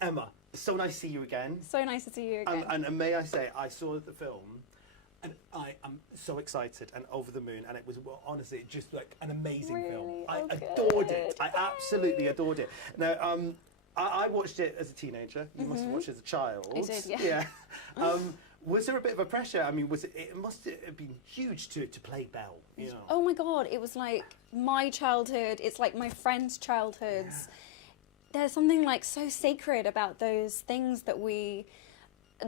Emma, so nice to see you again. So nice to see you again. And may I say, I saw the film, and I am so excited and over the moon, and it was, well, honestly, just like an amazing film. I adored it. I absolutely adored it. Now, I watched it as a teenager. You must have watched it as a child. I did, yeah. Was there a bit of a pressure? I mean, it must have been huge to play Belle, you know? Oh my God, it was like my childhood. It's like my friends' childhoods. Yeah. There's something like so sacred about those things that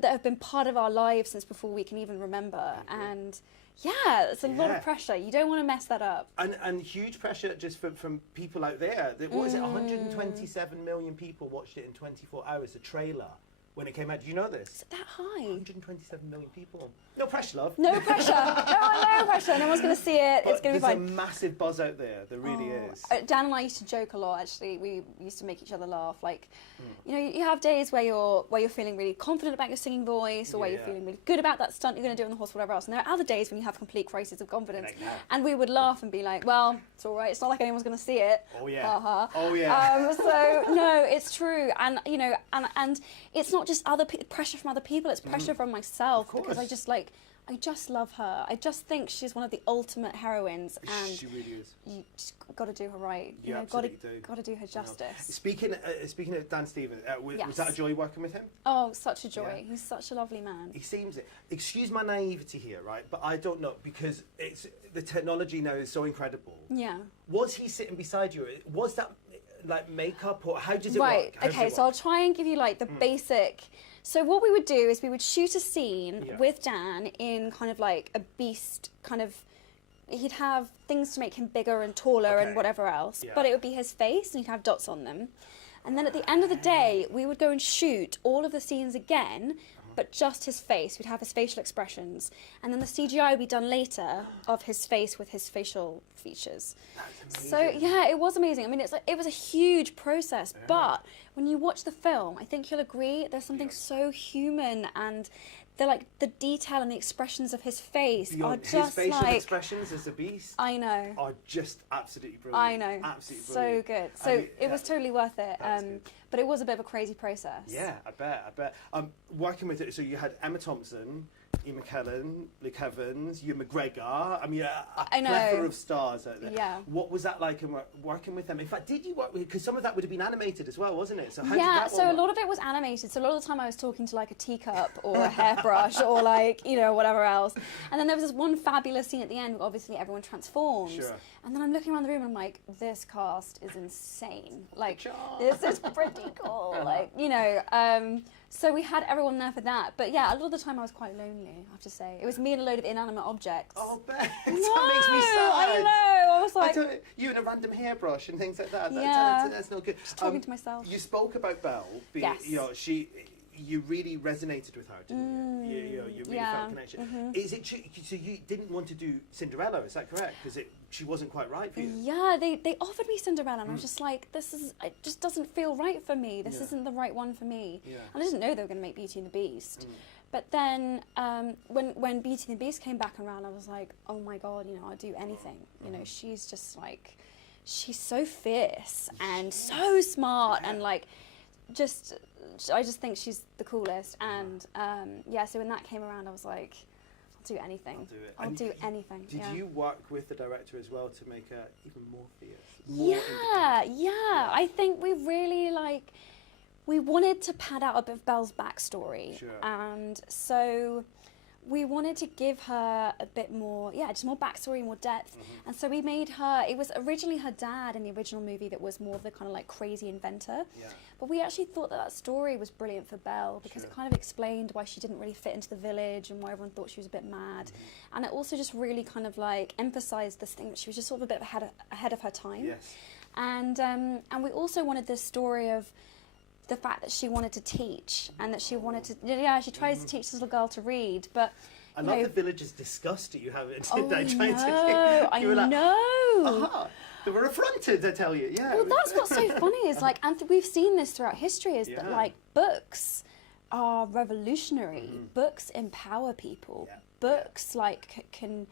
have been part of our lives since before we can even remember. And yeah, it's a lot of pressure. You don't want to mess that up. And huge pressure just from people out there. What is it, 127 million people watched it in 24 hours, the trailer, when it came out. Do you know this? Is it that high? 127 million people. No pressure, love. No pressure. No pressure. No one's going to see it. But it's going to be fine. There's a massive buzz out there. There really is. Dan and I used to joke a lot, actually. We used to make each other laugh. Like, you know, you have days where you're feeling really confident about your singing voice, or where you're feeling really good about that stunt you're going to do on the horse, whatever else. And there are other days when you have complete crisis of confidence. And we would laugh and be like, well, it's all right. It's not like anyone's going to see it. Oh, yeah. Oh, yeah. So, no, it's true. And, you know, and it's not just pressure from other people. It's pressure from myself, because I just love her. I just think she's one of the ultimate heroines, and she really is. You just got to do her right. You know, got to do her justice. Speaking of Dan Stevens, was that a joy working with him? Oh, such a joy. Yeah. He's such a lovely man. He seems it. Excuse my naivety here, right? But I don't know, because the technology now is so incredible. Yeah. Was he sitting beside you? Was that like makeup, or how does it work? Right. Okay. So I'll try and give you like the basic. So what we would do is we would shoot a scene with Dan in kind of like a beast kind of. He'd have things to make him bigger and taller and whatever else, but it would be his face, and he'd have dots on them. And then at the end of the day, we would go and shoot all of the scenes again, but just his face. We'd have his facial expressions, and then the CGI would be done later of his face with his facial features. So yeah, it was amazing. I mean, it was a huge process, but when you watch the film, I think you'll agree there's something so human, and the detail and the expressions of his face are just his facial expressions as a beast. I know. Are just absolutely brilliant. I know. Absolutely brilliant. So good. So it was totally worth it. But it was a bit of a crazy process. Yeah, I bet. Working with it, so you had Emma Thompson, Ian McKellen, Luke Evans, Ewan McGregor. I mean, a plethora of stars out there. Yeah. What was that like working with them? In fact, did you work with? Because some of that would have been animated as well, wasn't it? So how did that so a lot of it was animated. So a lot of the time I was talking to like a teacup or a hairbrush or like, you know, whatever else. And then there was this one fabulous scene at the end where obviously everyone transforms. Sure. And then I'm looking around the room and I'm like, this cast is insane. Like, this is pretty cool. Like, you know. So we had everyone there for that. But yeah, a lot of the time I was quite lonely, I have to say. It was me and a load of inanimate objects. Oh, Ben, that makes me sad. I know. I was like... you and a random hairbrush and things like that. That's not good. Just talking to myself. You spoke about Belle. You know, you really resonated with her, didn't you? You really felt a connection. Is it true? So you didn't want to do Cinderella, is that correct? Because she wasn't quite right for you. Yeah, they offered me Cinderella, and I was just like, it just doesn't feel right for me. This isn't the right one for me. Yeah. And I didn't know they were going to make Beauty and the Beast. But then when Beauty and the Beast came back around, I was like, oh my God, you know, I'll do anything. You know, she's just like, she's so fierce and so smart and like, I just think she's the coolest. And so when that came around, I was like, I'll do anything. I'll do anything. Did you work with the director as well to make her even more fierce? Yeah. I think we really we wanted to pad out a bit of Belle's backstory. Sure. And so we wanted to give her a bit more, just more backstory, more depth. And so we made her, it was originally her dad in the original movie that was more of the kind of like crazy inventor. Yeah. But we actually thought that story was brilliant for Belle because it kind of explained why she didn't really fit into the village and why everyone thought she was a bit mad. And it also just really kind of like emphasized this thing that she was just sort of a bit ahead of her time. Yes. And we also wanted this story of the fact that she wanted to teach and that she wanted to, she tries to teach this little girl to read, but I love the villagers' disgust at you having I know. They were affronted, I tell you. Yeah. Well, that's what's so funny is like, and we've seen this throughout history, is that like books are revolutionary. Books empower people. Yeah. Books like can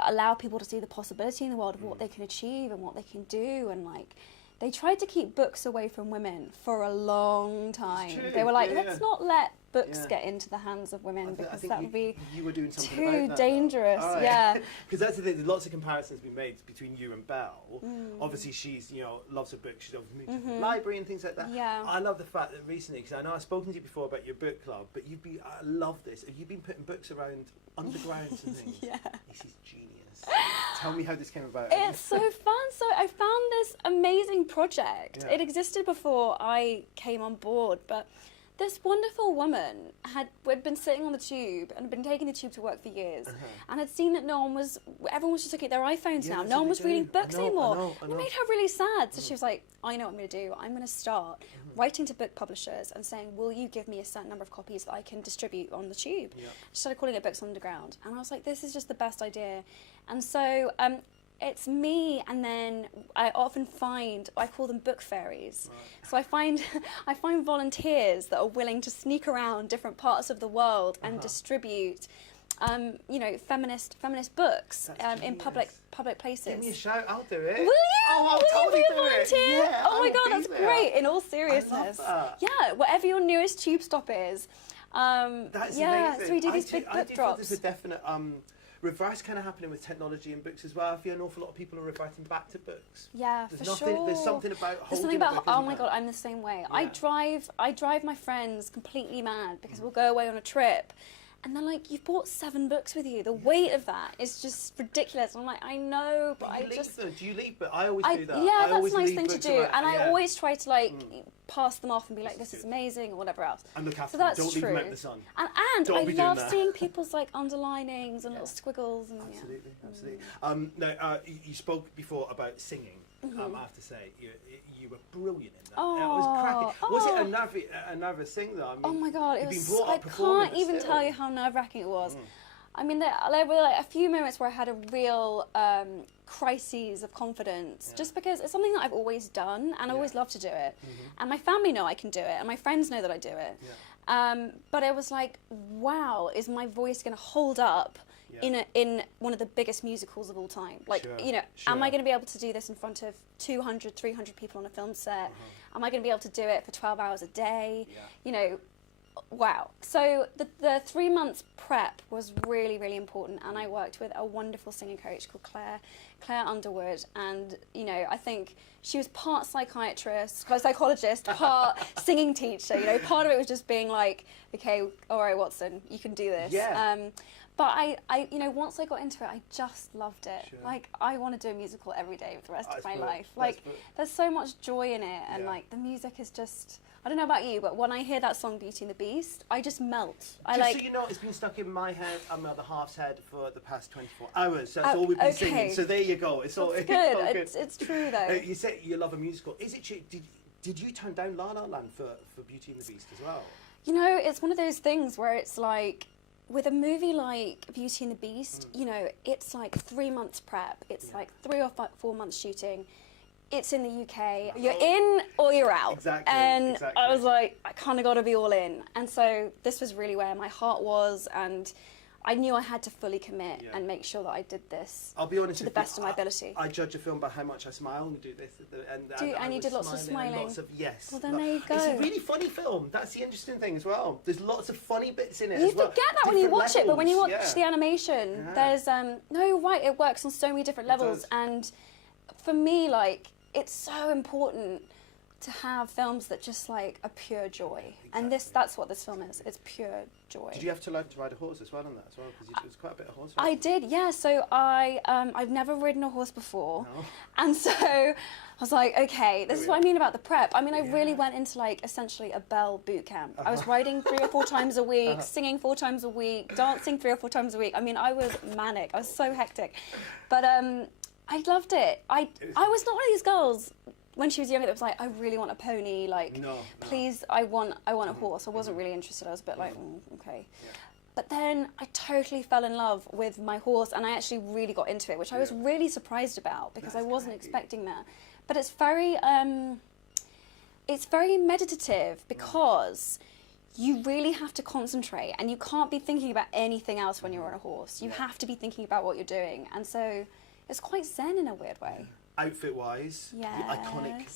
allow people to see the possibility in the world of what they can achieve and what they can do, and like, they tried to keep books away from women for a long time. True. They were like, Yeah, let's not let books Yeah. get into the hands of women because that would be you were doing something too about that, dangerous. though. All right. Yeah. Because that's the thing. There's lots of comparisons being made between you and Belle. Obviously, she's loves her books. She's obviously moved to the library and things like that. Yeah. I love the fact that recently, because I know I've spoken to you before about your book club, but I love this. You've been putting books around undergrounds and things. Yeah. This is genius. Tell me how this came about. It's so fun. So I found this amazing project. Yeah. It existed before I came on board, but this wonderful woman had been sitting on the tube and had been taking the tube to work for years, and had seen that everyone was just looking at their iPhones now. No one was reading books anymore. It made her really sad. So she was like, I know what I'm going to do. I'm going to start writing to book publishers and saying, will you give me a certain number of copies that I can distribute on the tube? Yeah. She started calling it Books Underground. And I was like, this is just the best idea. And so it's me, and then I often I call them book fairies. Right. So I find volunteers that are willing to sneak around different parts of the world and distribute, feminist books in public places. Give me a shout, I'll do it. Will you? Oh, I'll totally do it. Yeah, oh my I'll God, be that's there. great. In all seriousness. I love that. Yeah, whatever your nearest tube stop is. That's yeah, amazing. so we do these big I book do drops. Feel there's a definite reverse kind of happening with technology and books as well. I feel an awful lot of people are reverting back to books. Yeah, There's for nothing, sure. There's something about holding There's something a about, book, oh isn't my there? God, I'm the same way. Yeah. I drive my friends completely mad because we'll go away on a trip and they're like, you've bought 7 books with you. The weight of that is just ridiculous. And I'm like, I know, but I just... Do you leave? But I always do that. Yeah, I that's a always nice leave thing to books do. around. And I Yeah. always try to pass them off and be like, this is good. amazing or whatever else. And look after So them. that's Don't true. leave them out in the sun. And Don't be I doing love that. seeing people's underlinings and little squiggles. And, Absolutely, absolutely. Now, you spoke before about singing. I have to say, you were brilliant in that. It was cracking. Was it a nervous thing though? I mean, oh my God, it you've been was. brought I up performing, can't even still. tell you how nerve-wracking it was. I mean, there were a few moments where I had a real crises of confidence, just because it's something that I've always done and I always love to do it, and my family know I can do it, and my friends know that I do it. But it was like, wow, is my voice going to hold up in one of the biggest musicals of all time? Like, am I going to be able to do this in front of 200, 300 people on a film set? Am I going to be able to do it for 12 hours a day? Wow. So the 3 months prep was really, really important, and I worked with a wonderful singing coach called Claire Underwood, and I think she was part psychologist, part singing teacher. Part of it was just being like, okay, all right, Watson, you can do this. Yeah. But I once I got into it, I just loved it. Sure. Like, I want to do a musical every day for the rest of my life. That's Like, good. there's so much joy in it, and the music is just. I don't know about you, but when I hear that song "Beauty and the Beast," I just melt. So you know, it's been stuck in my head and my other half's head for the past 24 hours. So that's all we've been singing. So there you go. It's all good. all good. It's true though. You say you love a musical. Is it true? Did you turn down La La Land for Beauty and the Beast as well? It's one of those things where it's like, with a movie like Beauty and the Beast, it's like 3 months prep. It's like 3 or 4 months shooting. It's in the UK. You're in or you're out. Exactly. And I was like, I kind of got to be all in. And so this was really where my heart was, and I knew I had to fully commit and make sure that I did this. I'll be honest to the best of my ability. I judge a film by how much I smile and do this. And you did lots of smiling. Lots of, yes. Well, then there you go. It's a really funny film. That's the interesting thing as well. There's lots of funny bits in it You as well. forget that when you watch it, but when you watch levels, the animation, there's no, you're right. It works on so many different levels, and for me, it's so important to have films that just are pure joy, and that's what this film is. It's pure joy. Did you have to learn to ride a horse as well in that as well? Because it was quite a bit of horse I riding. did, yeah. So I've never ridden a horse before, and so I was like, okay, this is what I mean about the prep. I mean, I really went into essentially a Belle boot camp. I was riding 3 or 4 times a week, singing 4 times a week, dancing 3 or 4 times a week. I mean, I was manic. I was so hectic, but I loved it. I was not one of these girls when she was younger that was like, I really want a pony. Please, I want a horse. I wasn't really interested. I was a bit like, okay. Yeah. But then I totally fell in love with my horse, and I actually really got into it, which I was really surprised about because I wasn't expecting that. But it's very meditative because you really have to concentrate, and you can't be thinking about anything else when you're on a horse. You have to be thinking about what you're doing, and so it's quite zen in a weird way. outfit-wise, the iconic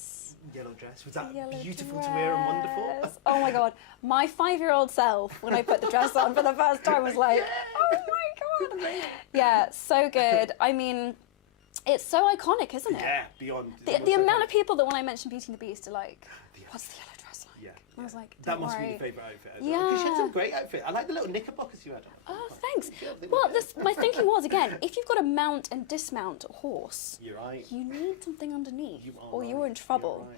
yellow dress. Was that beautiful to wear and wonderful? Oh my God. My 5-year-old self, when I put the dress on for the first time, was like, oh my God. Yeah, so good. I mean, it's so iconic, isn't it? Yeah, beyond. The amount of people that when I mention Beauty and the Beast are like, what's the yellow dress like? Yeah. I was like, that must be your favourite outfit. Because she had some great outfit. I like the little knickerbockers you had on. Oh, thanks. Well, my thinking was, again, if you've got to mount and dismount a horse, you're right. You need something underneath, or right. you're in trouble.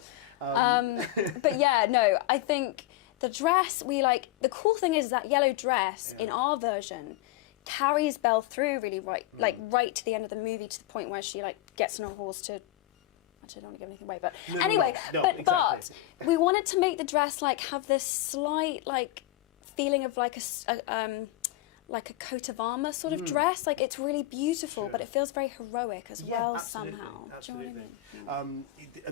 You're right. But yeah, no, I think the dress, the cool thing is that yellow dress in our version carries Belle through really right to the end of the movie, to the point where she gets on a horse to, I don't want to give anything away, but anyway, exactly. but we wanted to make the dress have this slight feeling of like a coat of armour sort of dress. It's really beautiful, but it feels very heroic as well somehow. Absolutely. Do you know what I mean?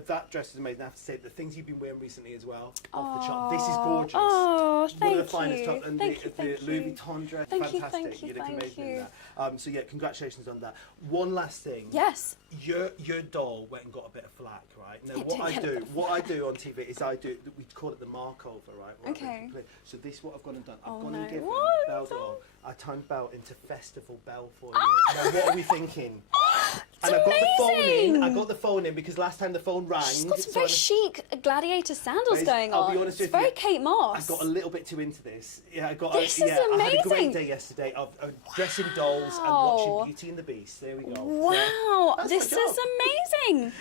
That dress is amazing. I have to say, the things you've been wearing recently as well, off the chart. This is gorgeous. Oh, thank One of the finest top, and thank the Louis Vuitton dress, fantastic. You look amazing in that. So yeah, congratulations on that. One last thing. Yes. Your doll went and got a bit of flack, right? Now what I do on TV is we call it the markover, right? Okay. So this is what I've gone and done. I've gone and given Belle doll. I turned Belle into Festival Belle for you. Now what are we thinking? And I've got the phone in. I got the phone in because last time the phone rang. She's got some very chic gladiator sandals going on. I'll be honest with you. It's very Kate Moss. I got a little bit too into this. Yeah, This is amazing. I had a great day yesterday of dressing dolls and watching Beauty and the Beast. There we go. Wow, this is amazing.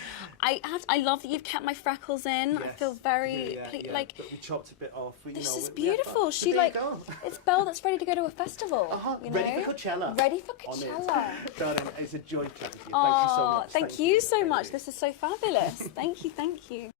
I love that you've kept my freckles in. Yes. I feel very but we chopped a bit off. This is beautiful. She it's Belle that's ready to go to a festival. You know? Ready for Coachella. Ready for Coachella. Darling, it's a joy chatting to you. Oh, Thank you so much. Thank you so much. This is so fabulous. Thank you.